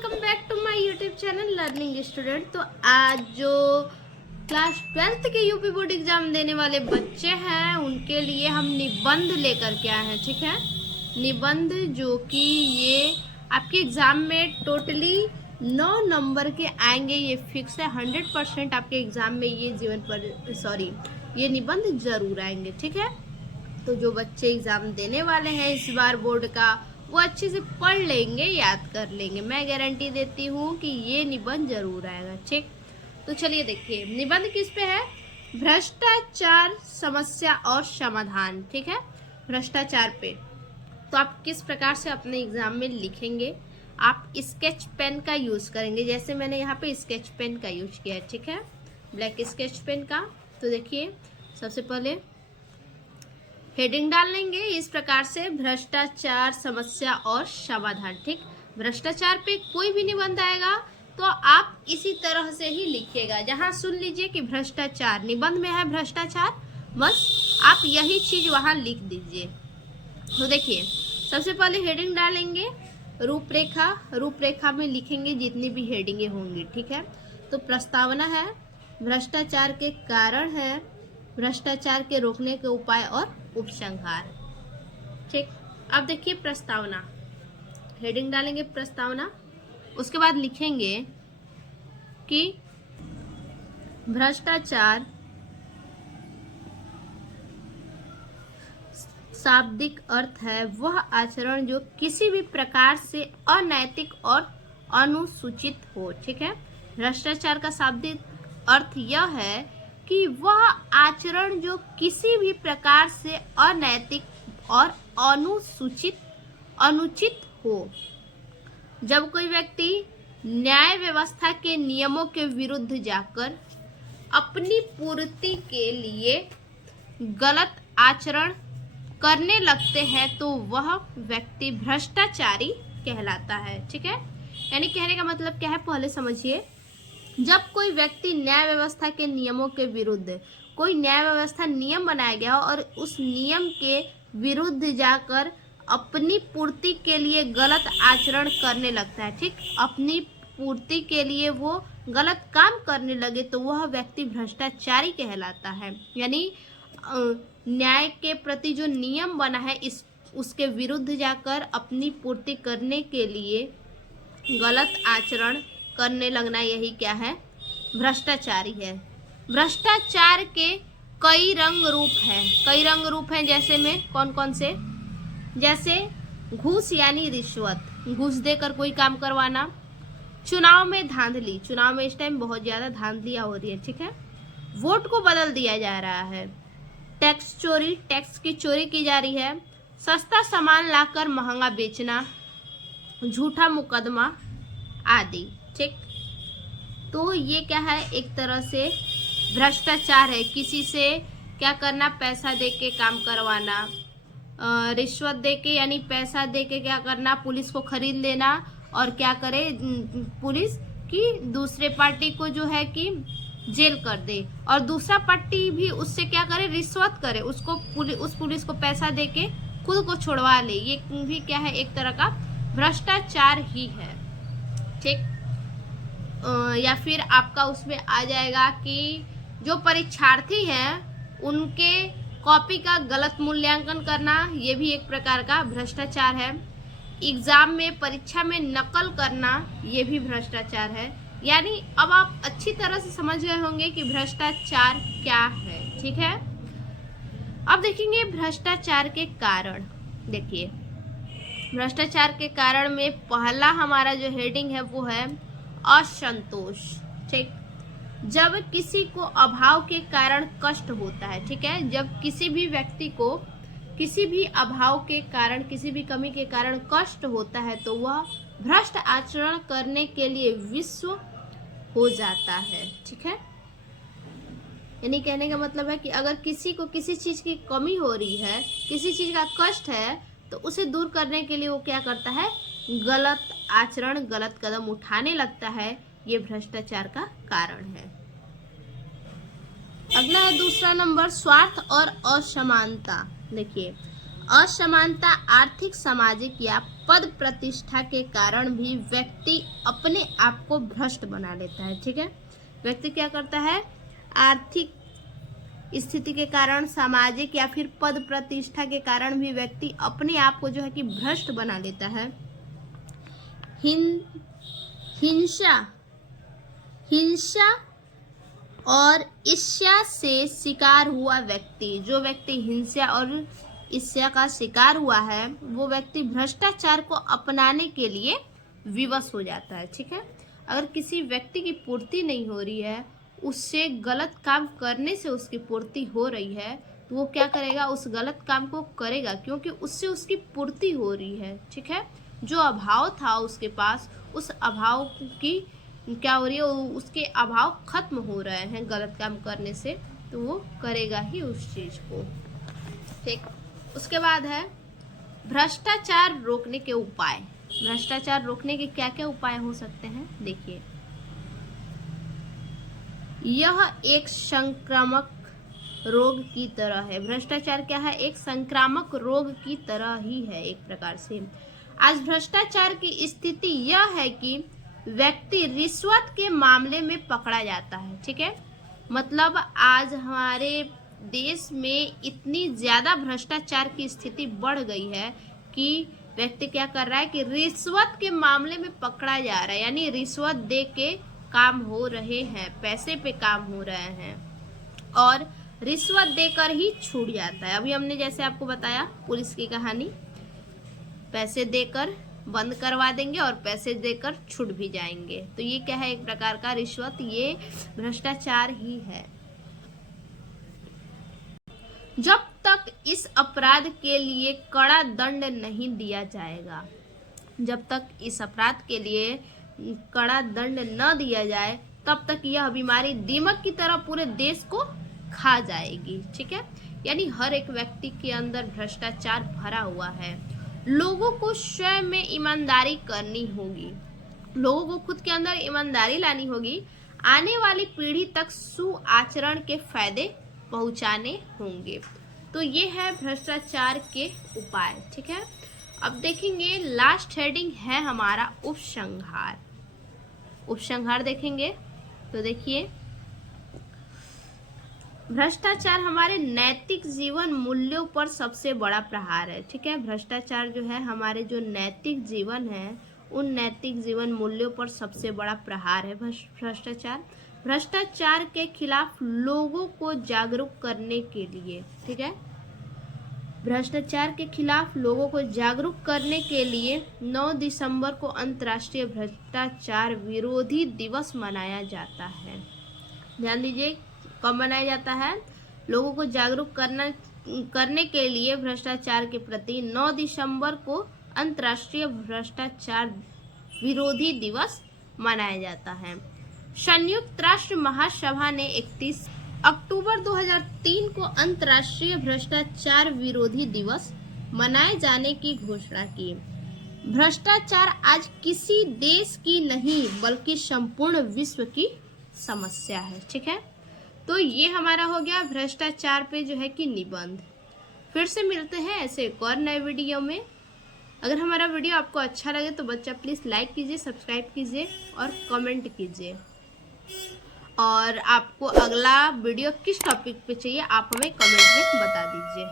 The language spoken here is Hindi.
Welcome back to my YouTube channel learning student. तो आज जो क्लास 12th के यूपी बोर्ड एग्जाम देने वाले बच्चे हैं उनके लिए हम निबंध लेकर के आए हैं। ठीक है, निबंध जो कि ये आपके एग्जाम में टोटली 9 नंबर के आएंगे, ये फिक्स है। 100% आपके एग्जाम में ये निबंध जरूर आएंगे। ठीक है, तो जो बच्चे एग्जाम देने वाले हैं इस बार बोर्ड का, वो अच्छे से पढ़ लेंगे, याद कर लेंगे। मैं गारंटी देती हूँ कि ये निबंध जरूर आएगा। ठीक, तो चलिए देखिए निबंध किस पे है। भ्रष्टाचार समस्या और समाधान। ठीक है, भ्रष्टाचार पे। तो आप किस प्रकार से अपने एग्जाम में लिखेंगे, आप स्केच पेन का यूज करेंगे। जैसे मैंने यहाँ पे स्केच पेन का यूज किया है। ठीक है, ब्लैक स्केच पेन का। तो देखिए सबसे पहले हेडिंग डाल लेंगे इस प्रकार से, भ्रष्टाचार समस्या और समाधान। ठीक, भ्रष्टाचार पे कोई भी निबंध आएगा तो आप इसी तरह से ही लिखिएगा। जहां सुन लीजिए कि भ्रष्टाचार निबंध में है भ्रष्टाचार, बस आप यही चीज वहां लिख दीजिए। तो देखिए सबसे पहले हेडिंग डालेंगे रूपरेखा। रूपरेखा में लिखेंगे जितनी भी हेडिंगें होंगी। ठीक है, तो प्रस्तावना है, भ्रष्टाचार के कारण है, भ्रष्टाचार के रोकने के उपाय और उपसंहार। ठीक, अब देखिए प्रस्तावना, हेडिंग डालेंगे प्रस्तावना। उसके बाद लिखेंगे कि भ्रष्टाचार शाब्दिक अर्थ है वह आचरण जो किसी भी प्रकार से अनैतिक और अनुसूचित हो। ठीक है, भ्रष्टाचार का शाब्दिक अर्थ यह है कि वह आचरण जो किसी भी प्रकार से अनैतिक और अनुचित हो। जब कोई व्यक्ति न्याय व्यवस्था के नियमों के विरुद्ध जाकर अपनी पूर्ति के लिए गलत आचरण करने लगते हैं तो वह व्यक्ति भ्रष्टाचारी कहलाता है। ठीक है, यानी कहने का मतलब क्या है, पहले समझिए। जब कोई व्यक्ति न्याय व्यवस्था के नियमों के विरुद्ध, कोई न्याय व्यवस्था नियम बनाया गया और उस नियम के विरुद्ध जाकर अपनी पूर्ति के लिए गलत आचरण करने लगता है। ठीक, अपनी पूर्ति के लिए वो गलत काम करने लगे तो वह व्यक्ति भ्रष्टाचारी कहलाता है। यानी न्याय के प्रति जो नियम बना है उसके विरुद्ध जाकर अपनी पूर्ति करने के लिए गलत आचरण करने लगना, यही क्या है, भ्रष्टाचारी है। भ्रष्टाचार के कई रंग रूप हैं। कई रंग रूप हैं जैसे में कौन कौन से, जैसे घूस यानी रिश्वत, घूस देकर कोई काम करवाना। चुनाव में धांधली, चुनाव में इस टाइम बहुत ज्यादा धांधलियां हो रही है। ठीक है, वोट को बदल दिया जा रहा है। टैक्स चोरी, टैक्स की चोरी की जा रही है। सस्ता सामान लाकर महंगा बेचना, झूठा मुकदमा आदि। ठीक, तो ये क्या है, एक तरह से भ्रष्टाचार है। किसी से क्या करना, पैसा देके काम करवाना, रिश्वत देके यानी पैसा देके क्या करना, पुलिस को खरीद लेना और क्या करे पुलिस की दूसरे पार्टी को जो है कि जेल कर दे और दूसरा पार्टी भी उससे क्या करे, रिश्वत करे, उसको उस पुलिस को पैसा देके खुद को छुड़वा ले। ये भी क्या है, एक तरह का भ्रष्टाचार ही है। ठीक, या फिर आपका उसमें आ जाएगा कि जो परीक्षार्थी हैं उनके कॉपी का गलत मूल्यांकन करना, ये भी एक प्रकार का भ्रष्टाचार है। एग्जाम में, परीक्षा में नकल करना, ये भी भ्रष्टाचार है। यानी अब आप अच्छी तरह से समझ गए होंगे कि भ्रष्टाचार क्या है। ठीक है, अब देखेंगे भ्रष्टाचार के कारण। देखिए भ्रष्टाचार के कारण में पहला हमारा जो हेडिंग है वो है असंतोष। ठीक, जब किसी को अभाव के कारण कष्ट होता है। ठीक है, जब किसी भी व्यक्ति को किसी भी अभाव के कारण, किसी भी कमी के कारण कष्ट होता है तो वह भ्रष्ट आचरण करने के लिए विश्व हो जाता है। ठीक है, यानी कहने का मतलब है कि अगर किसी को किसी चीज की कमी हो रही है, किसी चीज का कष्ट है, तो उसे दूर करने के लिए वो क्या करता है, गलत आचरण, गलत कदम उठाने लगता है। ये भ्रष्टाचार का कारण है। अगला है दूसरा नंबर, स्वार्थ और असमानता। देखिए असमानता आर्थिक, सामाजिक या पद प्रतिष्ठा के कारण भी व्यक्ति अपने आप को भ्रष्ट बना लेता है। ठीक है, व्यक्ति क्या करता है, आर्थिक स्थिति के कारण, सामाजिक या फिर पद प्रतिष्ठा के कारण भी व्यक्ति अपने आप को जो है कि भ्रष्ट बना लेता है। हिंसा और ईर्ष्या से शिकार हुआ व्यक्ति, जो व्यक्ति हिंसा और ईर्ष्या का शिकार हुआ है, वो व्यक्ति भ्रष्टाचार को अपनाने के लिए विवश हो जाता है। ठीक है, अगर किसी व्यक्ति की पूर्ति नहीं हो रही है, उससे गलत काम करने से उसकी पूर्ति हो रही है, तो वो क्या करेगा, उस गलत काम को करेगा, क्योंकि उससे उसकी पूर्ति हो रही है। ठीक है, जो अभाव था उसके पास, उस अभाव की क्या हो रही है, उसके अभाव खत्म हो रहे हैं गलत काम करने से, तो वो करेगा ही उस चीज को। ठीक, उसके बाद है भ्रष्टाचार रोकने के उपाय। भ्रष्टाचार रोकने के क्या क्या उपाय हो सकते हैं, देखिए। यह एक संक्रामक रोग की तरह है। भ्रष्टाचार क्या है, एक संक्रामक रोग की तरह ही है एक प्रकार से। आज भ्रष्टाचार की स्थिति यह है कि व्यक्ति रिश्वत के मामले में पकड़ा जाता है। ठीक है, मतलब आज हमारे देश में इतनी ज्यादा भ्रष्टाचार की स्थिति बढ़ गई है कि व्यक्ति क्या कर रहा है कि रिश्वत के मामले में पकड़ा जा रहा है, यानी रिश्वत दे के काम हो रहे हैं, पैसे पे काम हो रहे हैं और रिश्वत देकर ही छूट जाता है। अभी हमने जैसे आपको बताया पुलिस की कहानी, पैसे देकर बंद करवा देंगे और पैसे देकर छूट भी जाएंगे, तो ये क्या है, एक प्रकार का रिश्वत, ये भ्रष्टाचार ही है। जब तक इस अपराध के लिए कड़ा दंड नहीं दिया जाएगा, जब तक इस अपराध के लिए कड़ा दंड न दिया जाए, तब तक यह बीमारी दीमक की तरह पूरे देश को खा जाएगी। ठीक है, यानी हर एक व्यक्ति के अंदर भ्रष्टाचार भरा हुआ है। लोगों को स्वयं में ईमानदारी करनी होगी, लोगों को खुद के अंदर ईमानदारी लानी होगी, आने वाली पीढ़ी तक सुआचरण के फायदे पहुंचाने होंगे। तो ये है भ्रष्टाचार के उपाय। ठीक है, अब देखेंगे लास्ट हेडिंग है हमारा उपसंहार। उपसंहार देखेंगे तो देखिए, भ्रष्टाचार हमारे नैतिक जीवन मूल्यों पर सबसे बड़ा प्रहार है। ठीक है, भ्रष्टाचार जो है हमारे जो नैतिक जीवन है, उन नैतिक जीवन मूल्यों पर सबसे बड़ा प्रहार है भ्रष्टाचार। भ्रष्टाचार के खिलाफ लोगों को जागरूक करने के लिए, ठीक है, भ्रष्टाचार के खिलाफ लोगों को जागरूक करने के लिए 9 दिसंबर को अंतर्राष्ट्रीय भ्रष्टाचार विरोधी दिवस मनाया जाता है। ध्यान दीजिए, कब मनाया जाता है, लोगों को जागरूक करने के लिए भ्रष्टाचार के प्रति 9 दिसंबर को अंतर्राष्ट्रीय भ्रष्टाचार विरोधी दिवस मनाया जाता है। संयुक्त राष्ट्र महासभा ने 31 अक्टूबर 2003 को अंतर्राष्ट्रीय भ्रष्टाचार विरोधी दिवस मनाए जाने की घोषणा की। भ्रष्टाचार आज किसी देश की नहीं बल्कि संपूर्ण विश्व की समस्या है। ठीक है, तो ये हमारा हो गया भ्रष्टाचार पे जो है कि निबंध। फिर से मिलते हैं ऐसे एक और नए वीडियो में। अगर हमारा वीडियो आपको अच्छा लगे तो बच्चा प्लीज़ लाइक कीजिए, सब्सक्राइब कीजिए और कमेंट कीजिए। और आपको अगला वीडियो किस टॉपिक पे चाहिए आप हमें कमेंट में बता दीजिए।